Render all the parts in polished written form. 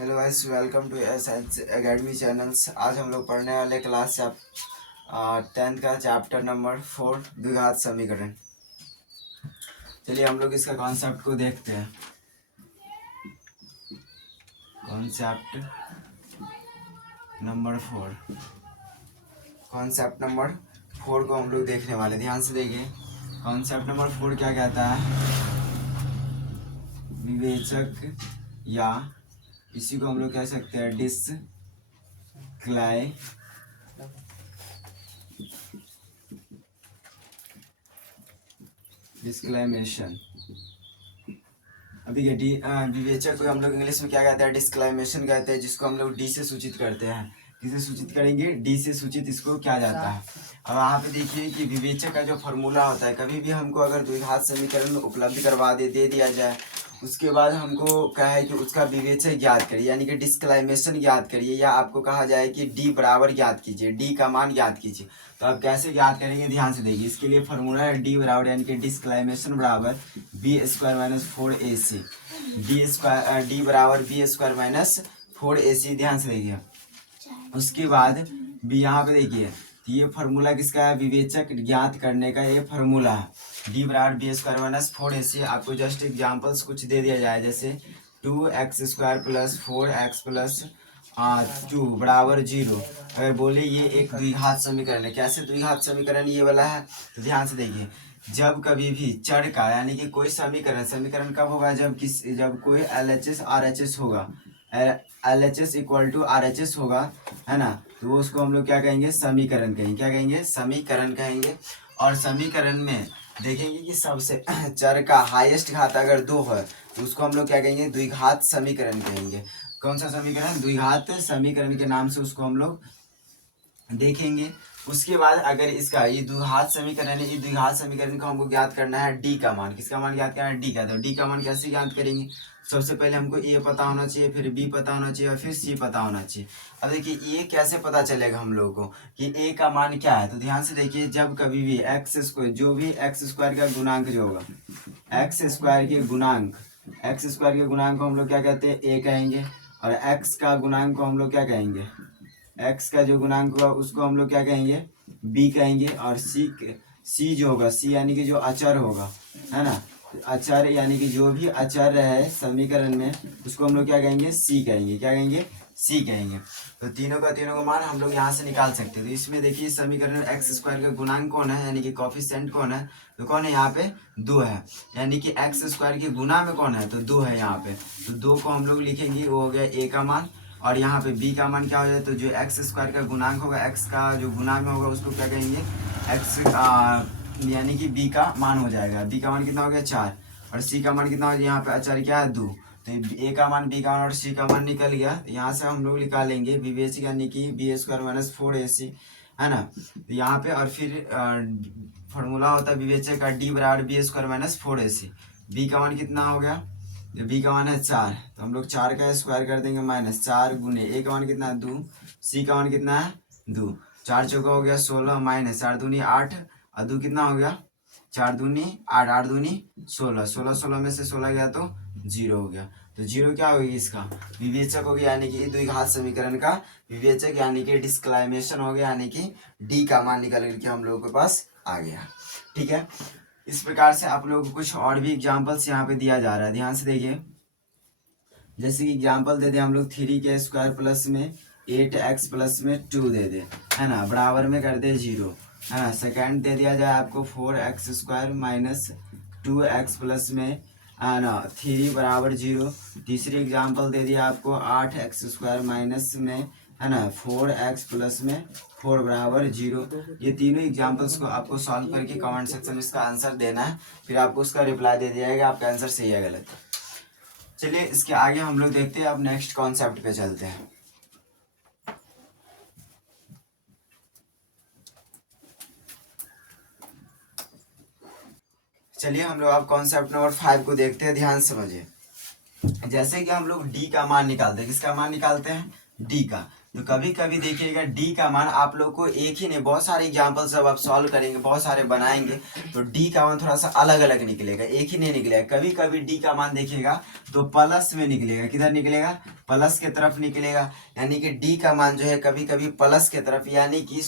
Hello guys, welcome to science academy channels. आज हम लोग पढ़ने वाले क्लास 10th का चैप्टर नंबर 4 द्विघात समीकरण। चलिए हम लोग इसका कॉन्सेप्ट को देखते हैं। कॉन्सेप्ट नंबर 4 को हम लोग देखने वाले। ध्यान से देखिए, कॉन्सेप्ट नंबर 4 क्या कहता है। विवेचक या इसी को हम लोग कह सकते हैं डिस्क्लाइमेशन। अब देखिए विवेचक को हम लोग इंग्लिश में क्या कहते हैं, डिस्क्लाइमेशन कहते हैं, जिसको हम लोग डी से सूचित करते हैं। किसे सूचित करेंगे? डी से सूचित इसको क्या जाता है। अब यहाँ पे देखिए कि विवेचक का जो फॉर्मूला होता है, कभी भी हमको अगर द्विघात समीकरण उपलब्ध करवा दे दिया जाए, उसके बाद हमको कहा है कि उसका विवेचक ज्ञात करिए, यानी कि डिस्क्लाइमेशन ज्ञात करिए, या आपको कहा जाए कि डी बराबर ज्ञात कीजिए, डी का मान ज्ञात कीजिए। तो आप कैसे ज्ञात करेंगे, ध्यान से देखिए। इसके लिए फॉर्मूला है डी बराबर, यानी कि डिस्क्लाइमेशन बराबर b² माइनस 4ac। डी बराबर b² माइनस 4ac। ध्यान से देखिए। उसके बाद भी यहाँ पे देखिए, ये फार्मूला किसका है? विवेचक ज्ञात करने का ये फार्मूला है। डी बराबर b² माइनस 4ac। आपको जस्ट एग्जांपल्स कुछ दे दिया जाए, जैसे 2x² प्लस 4x प्लस 2 बराबर 0। अगर बोले ये एक द्विघात समीकरण है, कैसे द्विघात समीकरण ये वाला है, तो ध्यान से देखिए। जब कभी भी चर का, यानी कि कोई समीकरण कब होगा? जब कोई LHS RHS होगा, LHS इक्वल टू RHS होगा, है ना, तो उसको हम लोग क्या कहेंगे? समीकरण कहेंगे। क्या कहेंगे? समीकरण कहेंगे। और समीकरण में देखेंगे कि सबसे चर का हाईएस्ट घात अगर 2 है, तो उसको हम लोग क्या कहेंगे? द्विघात समीकरण कहेंगे। कौन सा समीकरण? द्विघात समीकरण के नाम से उसको हम लोग देखेंगे। उसके बाद अगर इसका ये द्विघात समीकरण है, ये द्विघात समीकरण को हमको ज्ञात करना है डी का मान। किसका मान ज्ञात करना है? डी का। तो डी का मान कैसे ज्ञात करेंगे? सबसे पहले हमको ए पता होना चाहिए, फिर बी पता होना चाहिए, और फिर सी पता होना चाहिए। अब देखिए ए कैसे पता चलेगा हम लोगों को कि ए का मान क्या है। तो ध्यान से देखिए, जब कभी भी जो भी x² का गुणांक जो होगा, x² के गुणांक को हम लोग क्या कहते हैं? ए कहेंगे। और x का गुणांक को हम लोग क्या कहेंगे? x का जो गुणांक होगा उसको हम लोग क्या कहेंगे? b कहेंगे। और c जो होगा, c यानी कि जो अचर होगा, है ना, अचर यानी कि जो भी अचर है समीकरण में, उसको हम लोग क्या कहेंगे? c कहेंगे। क्या कहेंगे? c कहेंगे। तो तीनों का मान हम लोग यहाँ से निकाल सकते हैं। तो इसमें देखिए समीकरण x² का गुणांक कौन है, यानी कि कोफिशिएंट कौन है? तो कौन है यहाँ पे? 2 है। यानी कि x² के गुना में कौन है? तो 2 है यहाँ पे। तो 2 को हम लोग लिखेंगे, वो हो गया a का मान। और यहाँ पे b का मान क्या हो जाए? तो जो x² का गुणांक होगा, x का जो गुना में होगा, उसको क्या कहेंगे? यानी कि b का मान हो जाएगा। b का मान कितना हो गया? 4। और c का मान कितना हो गया? यहाँ पे अचर क्या है? 2। तो a का मान, b का मान और c का मान निकल गया। यहाँ से हम लोग निकालेंगे विवेचक, यानी कि b² माइनस 4ac, है ना। तो यहाँ पे और फिर फॉर्मूला होता है विवेचक का डी बराबर b² माइनस 4ac। b का मान कितना हो गया? तो b का मान है 4, तो हम लोग 4 का स्क्वायर कर देंगे, माइनस 4 गुने a का मान कितना है? 2। c का मान कितना है? 2। 4 चौका हो गया 16, माइनस 4 दूनी 8, और 2 कितना हो गया? 4 दूनी 8, 8 दूनी 16, 16 में से 16 गया तो 0 हो गया। तो 0 क्या होगी? इसका विवेचक हो गया, यानी कि द्विघात समीकरण का विवेचक, यानी कि डिस्क्लाइमेशन हो गया, यानी कि डी का मान निकल करके हम लोगों के पास आ गया। ठीक है, इस प्रकार से आप लोगों को कुछ और भी एग्जाम्पल्स यहाँ पे दिया जा रहा है। ध्यान से देखिए, जैसे कि एग्जाम्पल दे दे हम लोग 3k² प्लस में 8x प्लस में 2 दे दे, है ना, बराबर में कर दे 0, है ना। सेकेंड दे दिया जाए आपको 4x² माइनस 2x प्लस में, है ना, 3 बराबर 0। तीसरी एग्जाम्पल दे दिया आपको 8x² माइनस में, है ना, 4x प्लस में 4 बराबर 0। ये तीनों एग्जाम्पल्स को आपको सॉल्व करके कमेंट सेक्शन में इसका आंसर देना है, फिर आपको उसका रिप्लाई दे दिया जाएगा आपका आंसर सही है गलत। चलिए इसके आगे हम लोग देखते हैं। अब नेक्स्ट कॉन्सेप्ट पे चलते हैं। चलिए हम लोग अब कॉन्सेप्ट नंबर 5 को देखते हैं। ध्यान समझिए। जैसे कि हम लोग डी का मान निकालते हैं, किसका मान निकालते हैं? डी का। तो कभी कभी देखिएगा डी का मान आप लोग को एक ही नहीं, बहुत सारे एग्जाम्पल जब आप सॉल्व करेंगे, बहुत सारे बनाएंगे, तो डी का मान थोड़ा सा अलग अलग निकलेगा, एक ही नहीं निकलेगा। कभी कभी डी का मान देखिएगा तो प्लस में निकलेगा, किधर निकलेगा, प्लस के तरफ निकलेगा। यानी कि डी का मान जो है कभी कभी प्लस के तरफ, यानी कि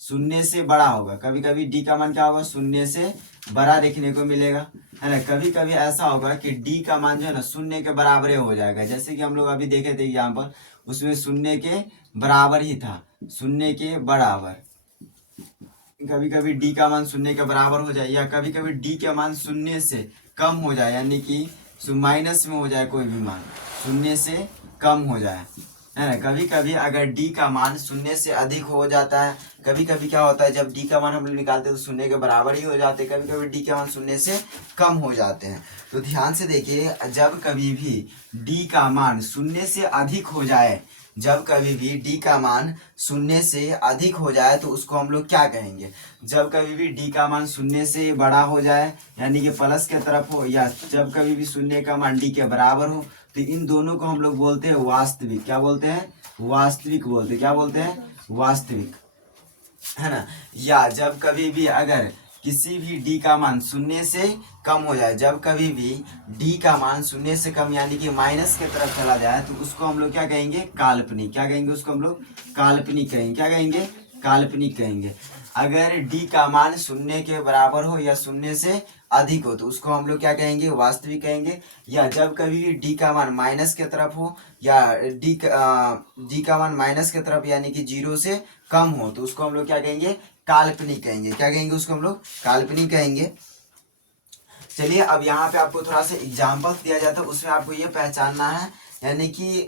शून्य से बड़ा होगा। कभी कभी डी का मान क्या होगा, शून्य से बड़ा देखने को मिलेगा, है ना। कभी कभी ऐसा होगा कि डी का मान जो है ना शून्य के बराबर हो जाएगा, जैसे कि हम लोग अभी देखे थे एग्जाम्पल, उसमें शून्य के बराबर ही था, शून्य के बराबर। कभी कभी डी का मान शून्य के बराबर हो जाए, या कभी कभी डी के मान शून्य से कम हो जाए, यानी कि माइनस में हो जाए, कोई भी मान शून्य से कम हो जाए, है ना। कभी कभी अगर डी का मान शून्य से अधिक हो जाता है, कभी कभी क्या होता है जब डी का मान हम लोग निकालते हैं तो शून्य के बराबर ही हो जाते हैं, कभी कभी डी का मान शून्य से कम हो जाते हैं। तो ध्यान से देखिए, जब कभी भी डी का मान शून्य से अधिक हो जाए, जब कभी भी डी का मान शून्य से अधिक हो जाए तो उसको हम लोग क्या कहेंगे, जब कभी भी डी का मान शून्य से बड़ा हो जाए, यानी कि प्लस के तरफ हो, या जब कभी भी शून्य का मान डी के बराबर हो, तो इन दोनों को हम लोग बोलते हैं वास्तविक। क्या बोलते हैं, वास्तविक बोलते हैं। क्या बोलते हैं, वास्तविक, है ना। या जब कभी भी अगर किसी भी डी का मान शून्य से कम हो जाए, जब कभी भी डी का मान शून्य से कम यानी कि माइनस के तरफ चला जाए, तो उसको हम लोग क्या कहेंगे, काल्पनिक। क्या कहेंगे, उसको हम लोग काल्पनिक कहेंगे। क्या कहेंगे, काल्पनिक कहेंगे। अगर डी का मान शून्य के बराबर हो या शून्य से अधिक हो तो उसको हम लोग क्या कहेंगे, वास्तविक कहेंगे। या जब कभी भी डी का मान माइनस के तरफ हो, या डी का मान माइनस के तरफ यानी कि जीरो से कम हो, तो उसको हम लोग क्या कहेंगे, काल्पनिक कहेंगे। क्या कहेंगे, उसको हम लोग काल्पनिक कहेंगे। चलिए अब यहाँ पे आपको थोड़ा सा एग्जाम्पल्स दिया जाता है, उसमें आपको ये पहचानना है, यानी कि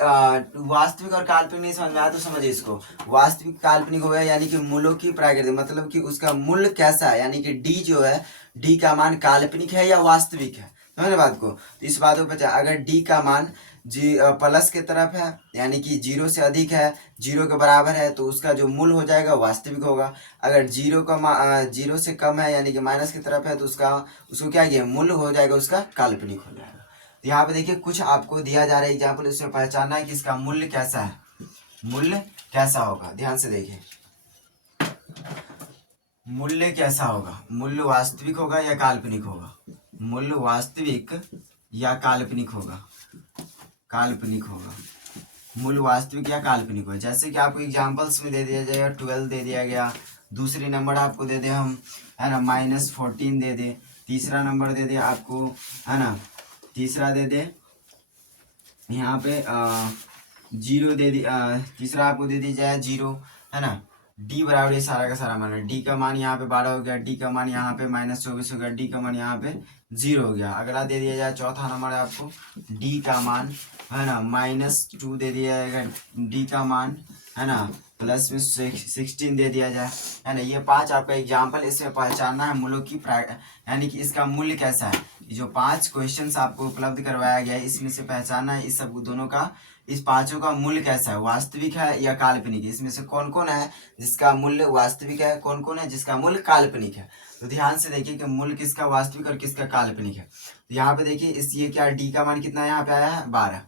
वास्तविक और काल्पनिक नहीं समझ में आया तो समझिए इसको। वास्तविक काल्पनिक हो गया यानी कि मूल्यों की प्रकृति, मतलब कि उसका मूल्य कैसा है, यानी कि डी जो है, डी का मान काल्पनिक है या वास्तविक है, समझ बात को। तो इस बात को पता, अगर डी का मान प्लस के तरफ है यानी कि जीरो से अधिक है, जीरो के बराबर है, तो उसका जो मूल्य हो जाएगा वास्तविक होगा। अगर जीरो से कम है यानी कि माइनस की तरफ है, तो उसको क्या किया, मूल्य हो जाएगा उसका काल्पनिक हो जाएगा। तो यहाँ पे देखिए कुछ आपको दिया जा रहा है एग्जाम्पल, उसमें पहचानना है कि इसका मूल्य कैसा है, मूल्य कैसा होगा। ध्यान से देखिए, मूल्य कैसा होगा, मूल्य वास्तविक होगा या काल्पनिक होगा, मूल्य वास्तविक या काल्पनिक होगा, काल्पनिक होगा, मूल्य वास्तविक या काल्पनिक होगा। जैसे कि आपको एग्जाम्पल्स में दे दिया जाएगा, 12 दे दिया गया, दूसरी नंबर आपको दे दे हम, है ना, -14 दे दे, तीसरा नंबर दे दे आपको, है ना, तीसरा दे दे यहाँ पे 0 दे दी, तीसरा आपको दे दी जाए 0, है ना। डी बराबर ये सारा का सारा मान है, डी का मान यहाँ पे 12 हो गया, डी का मान यहाँ पे -24 हो गया, डी का मान यहाँ पे 0 हो गया। अगला दे दिया जाए चौथा नंबर है आपको, डी का मान, है ना, -2 दे दिया जाएगा, डी का मान, है ना, प्लस में 16 दे दिया जाए, है ना। ये 5 आपका एग्जाम्पल, इसमें पहचानना है मूल्यों की यानी कि इसका मूल्य कैसा है। जो 5 क्वेश्चंस आपको उपलब्ध करवाया गया है, इसमें से पहचानना है इस सब दोनों का, इस पांचों का मूल्य कैसा है, वास्तविक है या काल्पनिक है। इसमें से कौन कौन है जिसका मूल्य वास्तविक है, कौन कौन है जिसका मूल्य काल्पनिक है। तो ध्यान से देखिए कि मूल्य किसका वास्तविक और किसका काल्पनिक है। तो यहाँ पे देखिए इस ये क्या, डी का मान कितना यहाँ पे आया है 12।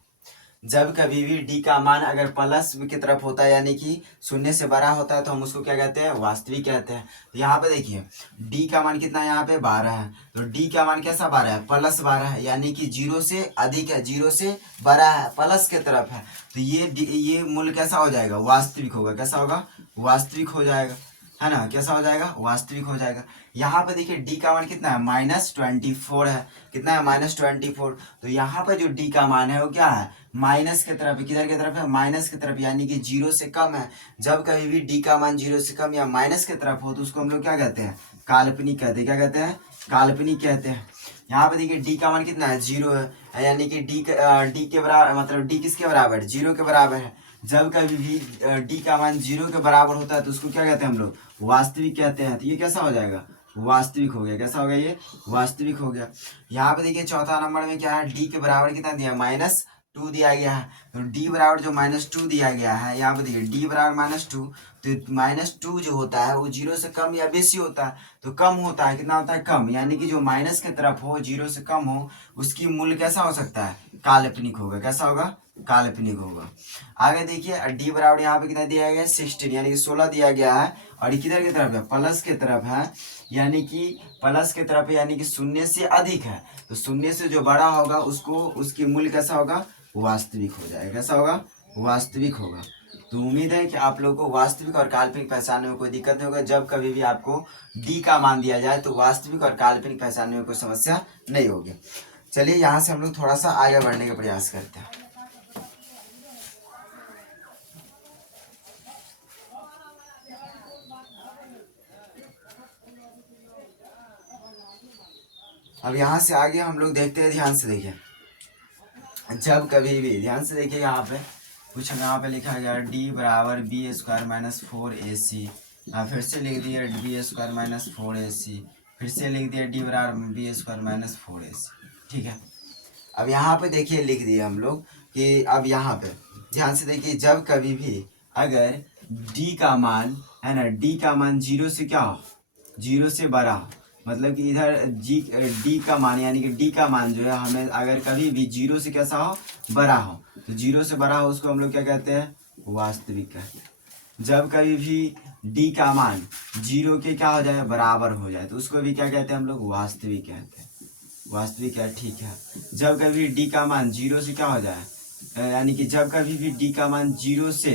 जब कभी भी डी का मान अगर प्लस की तरफ होता है यानी कि शून्य से बड़ा होता है, तो हम उसको क्या कहते हैं, वास्तविक कहते हैं। तो यहाँ पे देखिए डी का मान कितना यहाँ पे 12 है, तो डी का मान कैसा 12 है, +12 है, यानी कि 0 से अधिक है, 0 से बड़ा है, प्लस के तरफ है। तो ये मूल्य कैसा हो जाएगा, वास्तविक होगा। कैसा होगा, वास्तविक हो जाएगा, है ना। कैसा हो जाएगा, वास्तविक हो जाएगा। यहाँ पे देखिए डी का मान कितना है, -24 है। कितना है, -24। तो यहाँ पे जो डी का मान है वो क्या है, माइनस की तरफ है। किधर की तरफ है, माइनस की तरफ, यानी कि 0 से कम है। जब कभी भी डी का मान 0 से कम या माइनस की तरफ हो, तो उसको हम लोग क्या कहते हैं, काल्पनिक कहते हैं। क्या कहते हैं, काल्पनिक कहते हैं। यहाँ पे देखिए डी का मान कितना है, 0 है, यानी कि डी के बराबर, मतलब डी किसके बराबर, 0 के बराबर है। जब कभी भी डी का मान 0 के बराबर होता है, तो उसको क्या कहते हैं हम लोग, वास्तविक कहते हैं। तो ये कैसा हो जाएगा, वास्तविक हो गया। कैसा हो गया, ये वास्तविक हो गया। यहाँ पे देखिए चौथा नंबर में क्या है, डी के बराबर कितना दिया, -2 दिया गया है। तो डी बराबर जो -2 दिया गया है, यहाँ पे देखिए डी बराबर -2, तो -2 जो होता है वो 0 से कम या बेसी होता है। तो कम होता है, कितना होता है, कम, यानी कि जो माइनस की तरफ हो, 0 से कम हो, उसकी मूल्य कैसा हो सकता है, काल्पनिक होगा। कैसा होगा, काल्पनिक होगा। आगे देखिए डी बराबर यहाँ पे कितना दिया गया है 16 यानी कि 16 दिया गया है और ये किधर की तरफ है प्लस की तरफ है यानी कि प्लस की तरफ है यानी कि शून्य से अधिक है तो शून्य से जो बड़ा होगा उसको उसकी मूल्य कैसा होगा वास्तविक हो जाएगा। कैसा होगा वास्तविक होगा। तो उम्मीद है कि आप लोगों को वास्तविक और काल्पनिक पहचानने में कोई दिक्कत नहीं होगा। जब कभी भी आपको डी का मान दिया जाए तो वास्तविक और काल्पनिक पहचानने में कोई समस्या नहीं होगी। चलिए यहाँ से हम लोग थोड़ा सा आगे बढ़ने का प्रयास करते हैं। अब यहाँ से आगे हम लोग देखते हैं, ध्यान से देखिए। जब कभी भी ध्यान से देखिए यहाँ पे कुछ यहाँ पे लिखा गया डी बराबर बी स्क्वायर माइनस 4ac, फिर से लिख दिया बी स्क्वायर माइनस 4ac, फिर से लिख दिया डी बराबर बी स्क्वायर माइनस 4ac। ठीक है, अब यहाँ पे देखिए लिख दिए हम लोग कि अब यहाँ पे ध्यान से देखिए जब कभी भी अगर d का मान है ना, d का मान 0 से क्या हो 0 से बड़ा हो, मतलब कि इधर d का मान यानी कि d का मान जो है हमें अगर कभी भी 0 से कैसा हो बड़ा हो तो 0 से बड़ा हो उसको हम लोग क्या कहते हैं वास्तविक कहते हैं। जब कभी भी d का मान 0 के क्या हो जाए बराबर हो जाए तो उसको भी क्या कहते हैं हम लोग वास्तविक कहते हैं। वास्तविक है, ठीक है। जब कभी d का मान 0 से क्या हो जाए यानी कि जब कभी भी d का मान 0 से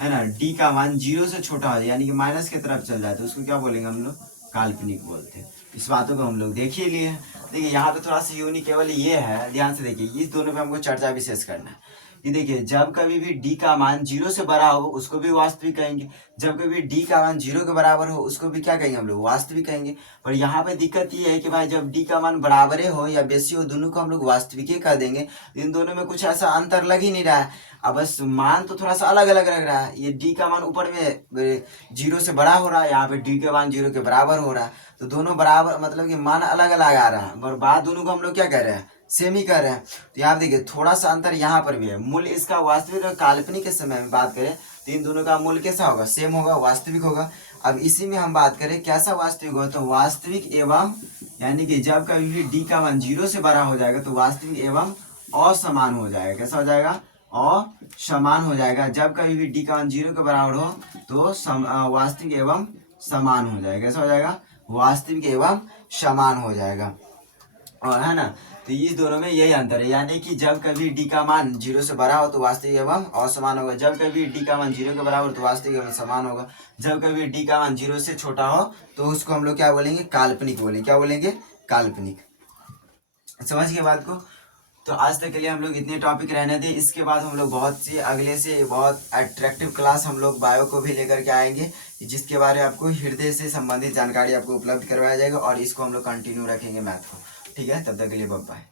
है ना, d का मान 0 से छोटा हो जाए यानी कि माइनस की तरफ चल जाए तो उसको क्या बोलेंगे हम लोग काल्पनिक बोलते हैं। इस बातों को हम लोग देख ही लिए। देखिए यहाँ पे थोड़ा सा यूनिक केवल ये है, ध्यान से देखिए इस दोनों पे हमको चर्चा विशेष करना है कि देखिए जब कभी भी d का मान 0 से बड़ा हो उसको भी वास्तविक कहेंगे, जब कभी d का मान 0 के बराबर हो उसको भी क्या कहेंगे हम लोग वास्तविक कहेंगे। पर यहाँ पे दिक्कत ये है कि भाई जब d का मान बराबर हो या बेसी हो दोनों को हम लोग वास्तविक ही कह देंगे। इन दोनों में कुछ ऐसा अंतर लग ही नहीं रहा है, अब बस मान तो थोड़ा सा अलग अलग लग रहा है। ये d का मान ऊपर में 0 से बड़ा हो रहा है, यहाँ पे d का मान 0 के बराबर हो रहा है तो दोनों बराबर मतलब कि मान अलग अलग आ रहा है और बात दोनों को हम लोग क्या कह रहे हैं सेम ही कर रहे हैं। तो यहाँ देखिए थोड़ा सा अंतर यहाँ पर भी है। मूल्य इसका वास्तविक और काल्पनिक के समय में बात करें तो इन दोनों का मूल्य कैसा होगा सेम होगा वास्तविक होगा। अब इसी में हम बात करें कैसा वास्तविक होगा तो वास्तविक एवं यानी कि जब कभी भी डी का मान 0 से बड़ा हो जाएगा तो वास्तविक एवं असमान हो जाएगा। कैसा हो जाएगा असमान हो जाएगा। जब कभी भी डी का मान 0 के बराबर हो तो वास्तविक एवं समान हो जाएगा। कैसा हो जाएगा वास्तविक एवं समान हो जाएगा और है ना। तो इस दोनों में यही अंतर है यानी कि जब कभी d का मान 0 से बड़ा हो तो वास्तविक एवं असमान होगा, जब कभी d का मान 0 के बराबर तो वास्तविक एवं समान होगा, जब कभी d का मान 0 से छोटा हो तो उसको हम लोग क्या बोलेंगे काल्पनिक बोलेंगे। क्या बोलेंगे काल्पनिक। समझ गए बात को। तो आज तक के लिए हम लोग इतने टॉपिक रहने थे, इसके बाद हम लोग बहुत सी अगले से बहुत अट्रैक्टिव क्लास हम लोग बायो को भी लेकर के आएंगे जिसके बारे में आपको हृदय से संबंधित जानकारी आपको उपलब्ध करवाया जाएगा और इसको हम लोग कंटिन्यू रखेंगे मैथ को। ठीक है, तब तक के लिए बाय बाय।